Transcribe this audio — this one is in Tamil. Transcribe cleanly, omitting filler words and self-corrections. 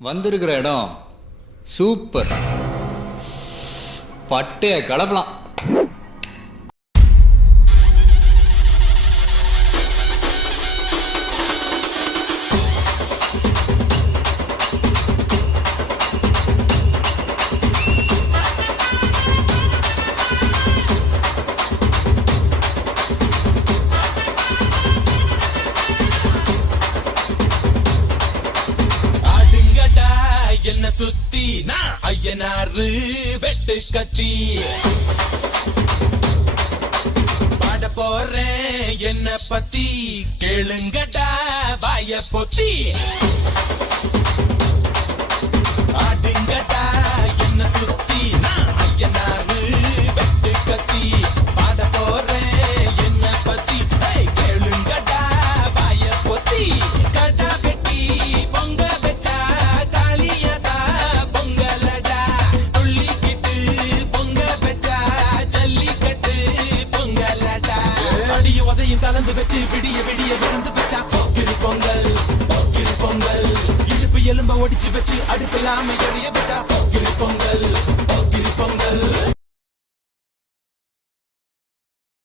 வந்திருக்கிற இடம் சூப்பர். பட்டைய கலப்பலாம். என்ன சுத்தி நான் ஐயனாரு வெட்டு கத்தி பாட போறேன் என்ன பத்தி கேளுங்கடா வாய பொத்தி ஆடுங்கடா என்ன சுத்தி நான் ஐயனாரு வெட்டு கத்தி பாட போறேன் என்ன பத்தி கேளுங்கடா வாய பொத்தி கடா வெட்டி பொங்க வச்சா உதையும் கலந்து வச்சு விடிய விடிய விழுந்து வச்சா போக்கிரி பொங்கல் போக்கிரி பொங்கல் இடுப்பு எலும்ப ஒடிச்சு வச்சு அடுப்பில்லாம எரிய வச்சா போக்கிரி பொங்கல்